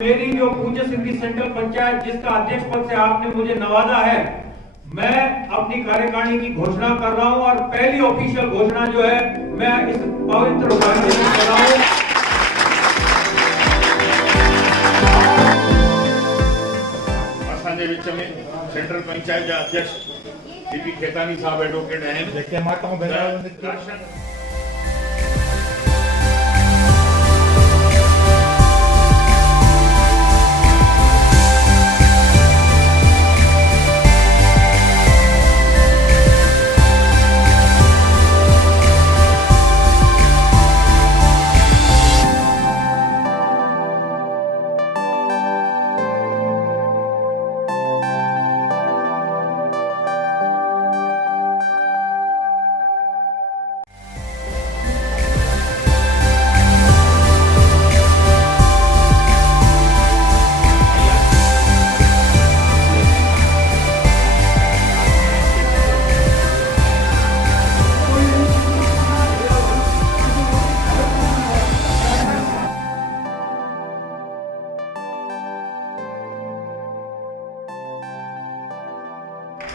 मेरी जो पूज्य सिंधी सेंट्रल पंचायत जिसका अध्यक्ष पद से आपने मुझे नवाजा है, मैं अपनी कार्यकारिणी की घोषणा कर रहा हूं और पहली ऑफिशियल घोषणा जो है मैं इस पवित्र उपाधि में कर रहा हूं। असांजे विच में सेंट्रल पंचायत जा अध्यक्ष बीबी खेतानी साहब एडवोकेट हैं।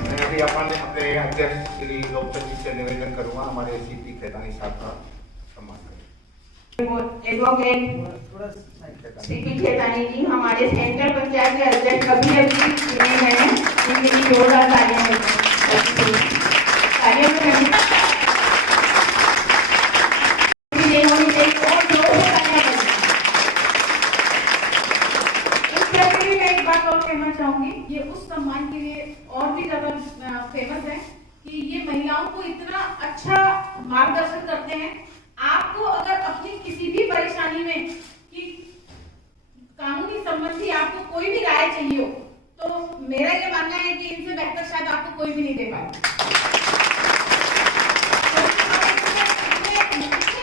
मैं अभी अपने अध्यक्ष श्री लोकपाल जी से निवेदन करूंगा हमारे सीपी खेतानी साहब का सम्मान करें। एडवोकेट सीपी खेतानी जी हमारे सेंट्रल पंचायत के अध्यक्ष कभी चुने हैं, इनके लिए जोरदार तालियां कहना चाहूंगी, ये उस सम्मान के लिए और भी ज्यादा फेमस है कि ये महिलाओं को इतना अच्छा मार्गदर्शन करते हैं। आपको अगर अपनी किसी भी परेशानी में कि कानूनी संबंधी आपको कोई भी राय चाहिए हो, तो मेरा ये मानना है कि इनसे बेहतर शायद आपको कोई भी नहीं दे पाए।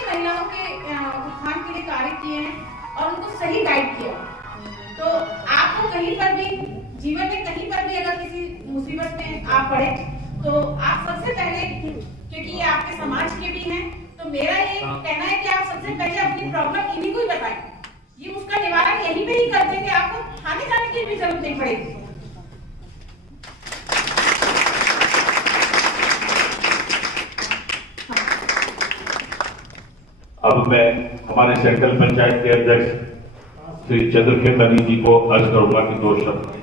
महिलाओं के उत्थान के लिए कार्य किए हैं और उनको सही गाइड किया। तो आपको कहीं पर भी जीवन में कहीं पर भी अगर किसी मुसीबत में आप पड़े तो आप सबसे पहले, क्योंकि ये आपके समाज के भी हैं, तो मेरा ये कहना है कि आप सबसे पहले अपनी प्रॉब्लम इन्हीं को ही बताएं। ये उसका निवारण यहीं पे ही कर देंगे, आपको थाने जाने की भी जरूरत नहीं पड़ेगी। अब मैं हमारे सेंट्रल पंचायत के अध्यक्ष श्री चंद्रखेतानी जी को अर्ज करूंगा कि 2 शब्द।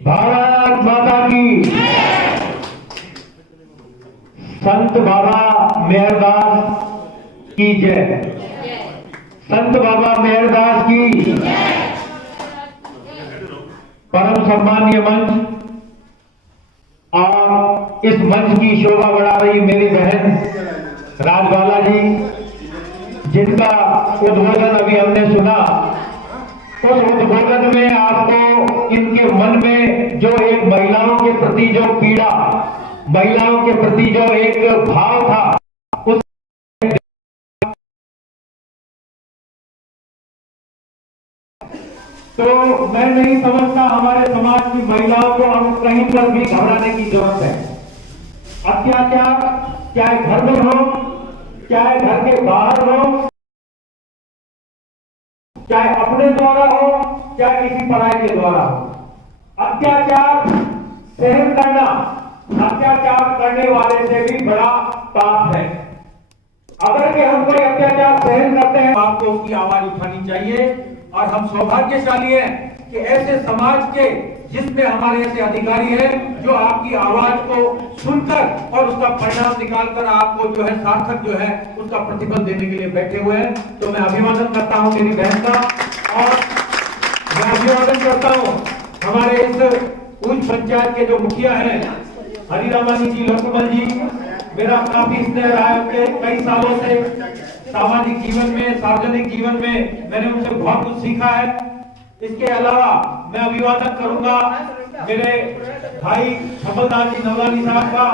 भारत माता की। संत बाबा मेहरदास की जय। संत बाबा मेहरदास की। परम सम्मानीय मंच और इस मंच की शोभा बढ़ा रही मेरी बहन राजबाला जी, जिनका उद्बोधन अभी हमने सुना, उस उद्बोधन में आपको इनके मन में जो एक महिलाओं के प्रति जो पीड़ा, महिलाओं के प्रति जो एक भाव था, उस तो मैं नहीं समझता हमारे समाज की महिलाओं को हम कहीं पर भी घबराने की जरूरत है। अत्याचार चाहे घर में हो, चाहे घर के बाहर हो, चाहे अपने द्वारा हो, चाहे किसी पराये के द्वारा हो, अत्याचार सहन करना अत्याचार करने वाले से भी बड़ा पाप है। अगर कि हम कोई अत्याचार सहन करते हैं, आपको उसकी आवाज उठानी चाहिए और हम सौभाग्यशाली हैं कि ऐसे समाज के जिसमें हमारे ऐसे अधिकारी हैं जो आपकी आवाज को सुनकर और उसका परिणाम निकालकर आपको जो है सार्थक जो है उसका प्रतिफल देने के लिए बैठे हुए हैं। तो मैं अभिवादन करता हूं मेरी बहन का, और मैं अभिवादन करता हूं हमारे इस उच्च पंचायत के जो मुखिया हैं हरिरामानी जी, लोकमल जी। मेरा काफी स्नेह रहा है उनके कई सालों से सामाजिक जीवन में, सार्वजनिक जीवन में मैंने उनसे बहुत कुछ सीखा है। इसके अलावा मैं अभिवादन करूंगा मेरे भाई छपलदास जी नवलानी साहब का।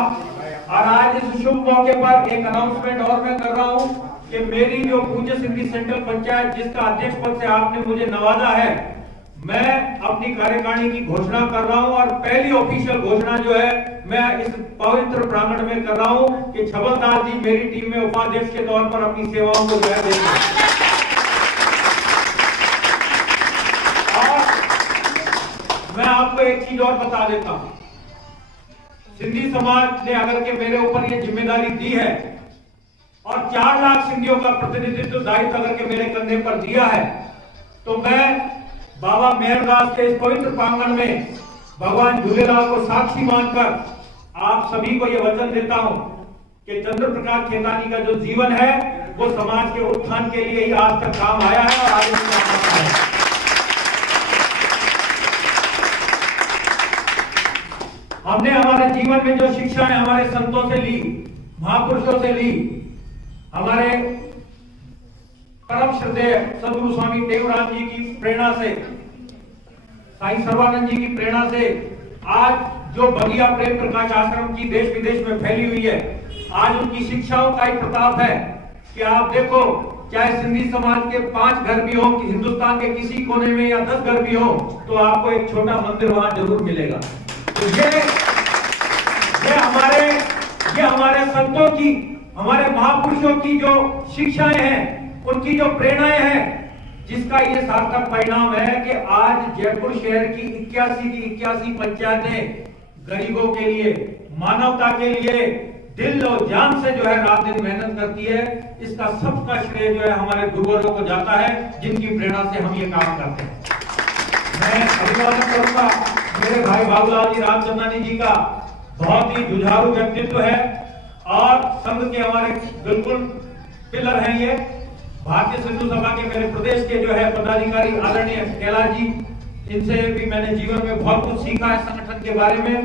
और आज इस शुभ मौके पर एक अनाउंसमेंट और मैं कर रहा हूं कि मेरी जो पूज्य सिंधी सेंट्रल पंचायत जिसका अध्यक्ष पद से आपने मुझे नवाजा है, मैं अपनी कार्यकारिणी की घोषणा कर रहा हूं और पहली ऑफिशियल घोषणा जो है मैं इस पवित्र प्रांगण में कर रहा हूं कि छबलदास जी मेरी टीम में उपाध्यक्ष के तौर पर अपनी सेवाओं को जो है देंगे। और मैं आपको एक चीज और बता देता हूं, सिंधी समाज ने अगर के मेरे ऊपर ये जिम्मेदारी दी है और 4 लाख सिंधियों का प्रतिनिधित्व दायित्व अगर के मेरे कंधे पर दिया है, तो मैं बाबा मेहरदास के इस पवित्र प्रांगण में भगवान झूलेलाल को साक्षी मानकर आप सभी को यह वचन देता हूं कि चंद्र प्रकाश खेतानी का जो जीवन है वो समाज के उत्थान के लिए ही आज तक काम आया है और आगे भी काम आता है। हमने हमारे जीवन में जो शिक्षाएं हमारे संतों से ली, महापुरुषों से ली, हमारे परम श्रद्धेय सदगुरु स्वामी टेऊराम जी की प्रेरणा से, साईं सर्वानंद जी की प्रेरणा से आज जो बगिया प्रेम प्रकाश आश्रम की देश विदेश में फैली हुई है, आज उनकी शिक्षाओं का ही प्रताप है कि आप देखो, चाहे सिंधी समाज के 5 घर भी हो, कि हिंदुस्तान के किसी कोने में या 10 घर भी हो, तो आपको एक छोटा मंदिर वहां जरूर मिलेगा। तो ये हमारे संतों की, हमारे महापुरुषों की जो शिक्षाएं हैं, उनकी जो प्रेरणाएं हैं, जिसका ये सार्थक परिणाम है कि आज जयपुर शहर की 81 पंचायतें गरीबों के लिए, मानवता के लिए दिल और जान से जो है रात दिन मेहनत करती है। इसका सबका श्रेय जो है हमारे गुरुवरों को जाता है, जिनकी प्रेरणा से हम ये काम करते हैं। मैं अभिवादन करूंगा मेरे भाई बाबूलाल जी रामचंद्रानी जी का, बहुत ही जुझारू व्यक्तित्व है और संघ के हमारे बिल्कुल पिलर हैं। ये भारतीय सिंधु सभा के मेरे प्रदेश के जो है पदाधिकारी आदरणीय कैलाश जी, इनसे भी मैंने जीवन में बहुत कुछ सीखा है संगठन के बारे में।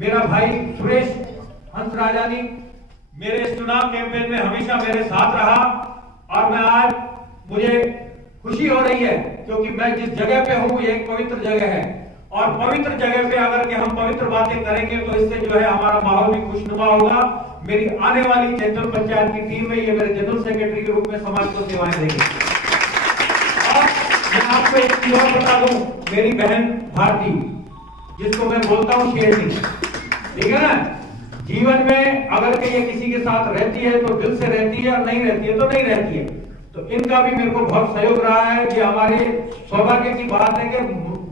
मेरा भाई सुरेश हंस राजानी मेरे इस चुनाव कैंपेन में हमेशा मेरे साथ रहा और मैं आज मुझे खुशी हो रही है क्योंकि मैं जिस जगह पे हूँ ये एक पवित्र जगह है और पवित्र जगह पे अगर के हम पवित्र बातें करेंगे तो इससे जो है हमारा माहौल भी खुशनुमा होगा। मेरी आने वाली चैतल पंचायत की टीम में ये मेरे जनरल सेक्रेटरी के रूप में समाज को सेवाएं देंगे। और मैं आपको एक चीज और बता दूं, मेरी बहन भारती, जिसको मैं बोलता हूँ शेरनी, ठीक है ना, जीवन में अगर के ये किसी के साथ रहती है तो दिल से रहती है और नहीं रहती है तो नहीं रहती है। तो इनका भी मेरे को बहुत सहयोग रहा है। ये हमारे सौभाग्य की बात है कि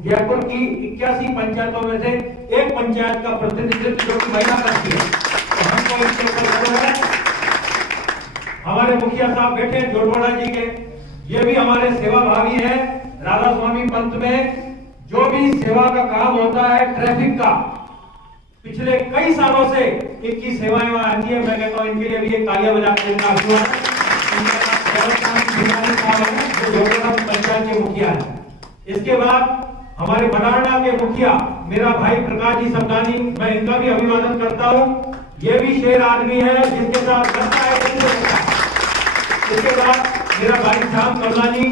जयपुर की 81 पंचायतों में से एक पंचायत का प्रतिनिधित्व जो महिला करती है, तो हमको इसके ऊपर गर्व है। हमारे मुखिया साहब बैठे हैं जोड़वाड़ा जी के, ये भी हमारे सेवा भावी है। राधा स्वामी पंथ में जो भी सेवा का काम होता है ट्रैफिक का, पिछले कई सालों से इनकी सेवाएं वहां आती है। मैं कहता हूं इनके लिए भी एक तालियां बजाते हैं। पंचायत के मुखिया है। इसके बाद हमारे बनारना के मुखिया मेरा भाई प्रकाश जी समदानी, मैं इनका भी अभिवादन करता हूं। ये भी शेर आदमी है जिसके साथ करता है। इसके बाद मेरा भाई श्याम कमलानी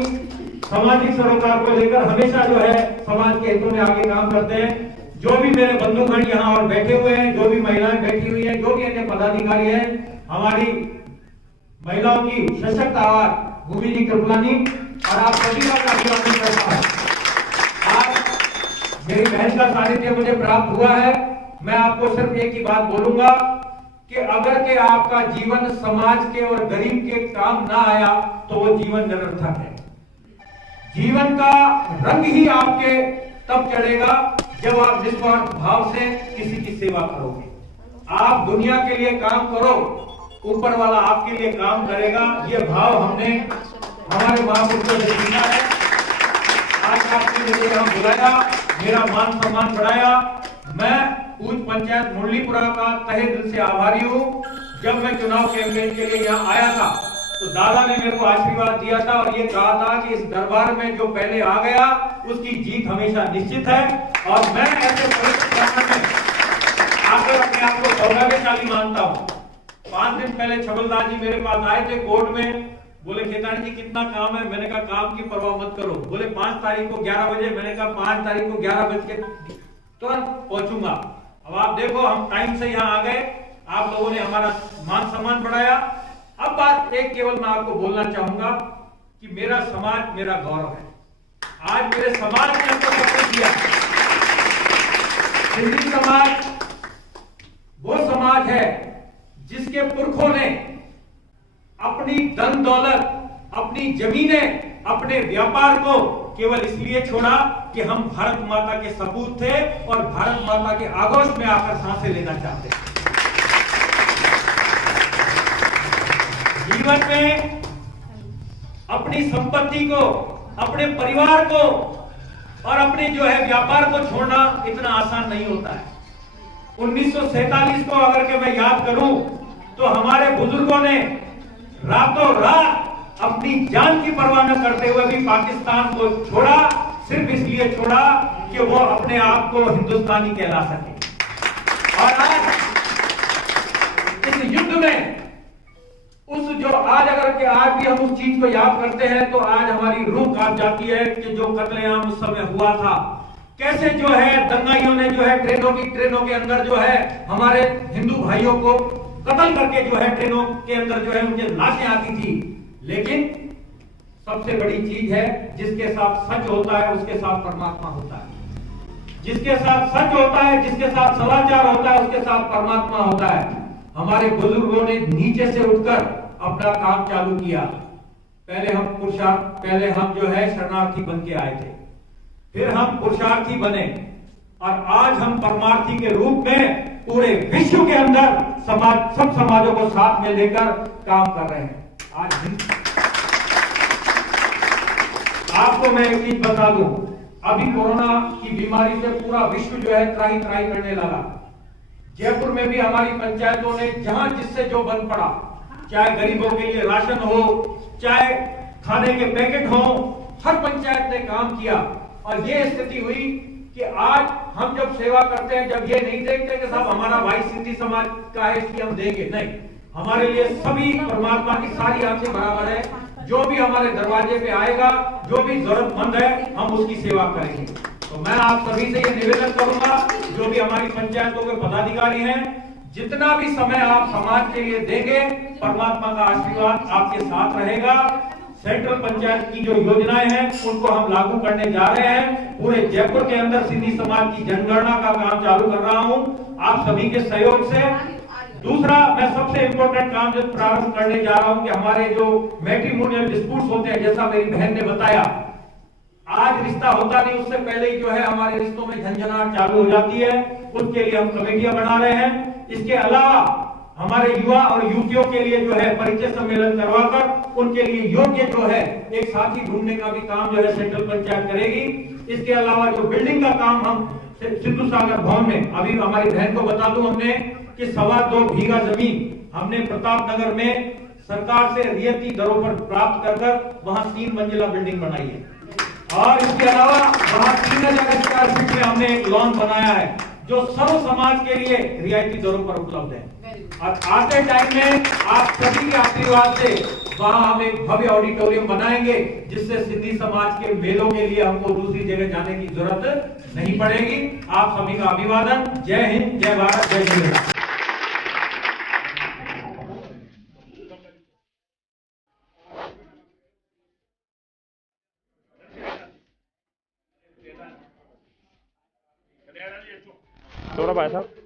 सामाजिक सरोकार को लेकर हमेशा जो है समाज के हितों में आगे काम करते हैं। जो भी मेरे बंधुगण यहाँ और बैठे हुए हैं, जो भी महिलाएं बैठी हुई हैं, जो भी अन्य पदाधिकारी हैं, हमारी महिलाओं की सशक्त आवाज भूमि जी कृपलानी और आप सभी का अभिवादन करता हूं। आज मेरी बहन का सानिध्य मुझे प्राप्त हुआ है। मैं आपको सिर्फ एक ही बात बोलूंगा कि अगर के आपका जीवन समाज के और गरीब के काम ना आया तो वो जीवन निरर्थक है। जीवन का रंग ही आपके तब चढ़ेगा जब आप निस्वार्थ भाव से किसी की सेवा करोगे। आप दुनिया के लिए काम करो, ऊपर वाला आपके लिए काम करेगा। ये भाव हमने हमारे महापुरुषों से सीखा है। आज आपने मुझे यहाँ बुलाया, मेरा मान सम्मान बढ़ाया। मैं पूज पंचायत मुरलीपुरा का तहे दिल से आभारी हूँ। जब मैं चुनाव कैंपेन के लिए यहाँ आया था तो दादा ने मेरे को आशीर्वाद दिया था और ये कहा था कि इस दरबार में जो पहले आ गया उसकी जीत हमेशा निश्चित है। और मैं ऐसे पवित्र प्रांगण में आकर अपने आप को सौभाग्यशाली मानता हूँ। 5 दिन पहले छबलदास जी मेरे पास आए थे कोर्ट में, बोले खेतानी जी कितना काम है। मैंने कहा काम की परवाह मत करो। बोले 5 तारीख को 11 बजे। मैंने कहा 5 तारीख को 11 बजे तुरंत पहुंचूंगा। अब आप देखो हम टाइम से यहाँ आ गए, आप लोगों ने हमारा मान सम्मान बढ़ाया। अब बात एक केवल मैं आपको बोलना चाहूंगा कि मेरा समाज मेरा गौरव है। आज मेरे समाज ने हमको सब कुछ दिया। सिंधी समाज वो समाज है जिसके पुरखों ने अपनी धन दौलत, अपनी जमीनें, अपने व्यापार को केवल इसलिए छोड़ा कि हम भारत माता के सपूत थे और भारत माता के आगोश में आकर सांसें लेना चाहते थे। जीवन में अपनी संपत्ति को, अपने परिवार को और अपने जो है व्यापार को छोड़ना इतना आसान नहीं होता है। 1947 को अगर के मैं याद करूं तो हमारे बुजुर्गों ने रातों रात अपनी जान की परवाह न करते हुए भी पाकिस्तान को छोड़ा, सिर्फ इसलिए छोड़ा कि वो अपने आप को हिंदुस्तानी कहला सके। और आज इस युद्ध में उस जो आज अगर के आज भी हम उस चीज को याद करते हैं तो आज हमारी रूह कांप जाती है कि जो कत्लेआम उस समय हुआ था, कैसे जो है दंगाइयों ने जो है ट्रेनों के अंदर जो है हमारे हिंदू भाइयों को कत्ल करके जो है ट्रेनों के अंदर जो है उनकी लाशें आती थी। लेकिन सबसे बड़ी चीज है, जिसके साथ सच होता है उसके साथ परमात्मा होता है। जिसके साथ सच होता है, जिसके साथ सदाचार होता है, उसके साथ परमात्मा होता है। हमारे बुजुर्गों ने नीचे से उठकर अपना काम चालू किया। पहले हम जो है शरणार्थी बन के आए थे, फिर हम पुरुषार्थी बने और आज हम परमार्थी के रूप में पूरे विश्व के अंदर सब समाजों को साथ में लेकर काम कर रहे हैं। आज आपको मैं एक चीज बता दूं, अभी कोरोना की बीमारी से पूरा विश्व जो है त्राही त्राही करने लगा। जयपुर में भी हमारी पंचायतों ने जहां जिससे जो बन पड़ा, चाहे गरीबों के लिए राशन हो, चाहे खाने के पैकेट हो, हर पंचायत ने काम किया। और ये स्थिति हुई कि आज हम जब सेवा करते हैं, जब ये नहीं देखते कि साहब हमारा भाई सिंधी समाज का है इसलिए हम देंगे, नहीं, हमारे लिए सभी परमात्मा की सारी आंखें बराबर है। जो भी हमारे दरवाजे पे आएगा, जो भी जरूरतमंद है, हम उसकी सेवा करेंगे। तो मैं आप सभी से ये निवेदन करूंगा, जो भी हमारी पंचायतों के पदाधिकारी हैं, जितना भी समय आप समाज के लिए देंगे, परमात्मा का आशीर्वाद आपके साथ रहेगा। सेंट्रल पंचायत की जो योजनाएं हैं उनको हम लागू करने जा रहे हैं। पूरे जयपुर के अंदर सिंधी समाज की जनगणना का काम चालू कर रहा हूं आप सभी के सहयोग से। दूसरा, मैं सबसे इंपॉर्टेंट काम जो प्रारंभ करने जा रहा हूं कि हमारे जो मैट्रिमोनियल डिस्प्यूट्स होते हैं, जैसा मेरी बहन ने बताया, आज रिश्ता होता नहीं, उससे पहले ही जो है हमारे रिश्तों में झंझनाहट चालू हो जाती है। उसके लिए हम कमेटियां बना रहे हैं। इसके अलावा हमारे युवा और युवतियों के लिए जो है परिचय सम्मेलन करवाकर उनके लिए योग्य जो है एक साथी ढूंढने का भी काम जो है सेंट्रल पंचायत करेगी। इसके अलावा जो बिल्डिंग का काम हम सिंधु सागर भवन में, अभी हमारी बहन को बता दूं हमने कि 2.25 बीघा जमीन हमने प्रताप नगर में सरकार से रियायती दरों पर प्राप्त कर वहां 3 मंजिला बिल्डिंग बनाई है। और इसके अलावा वहां 3000 स्क्वायर फीट में हमने एक लॉन बनाया है जो सर्व समाज के लिए रियायती दरों पर उपलब्ध है। और आते टाइम में आप सभी के आशीर्वाद से वहां हम एक भव्य ऑडिटोरियम बनाएंगे, जिससे सिंधी समाज के मेलों के लिए हमको दूसरी जगह जाने की जरूरत नहीं पड़ेगी। आप सभी का अभिवादन। जय हिंद, जय भारत, जय झूलेलाल। सौरभ भाई साहब।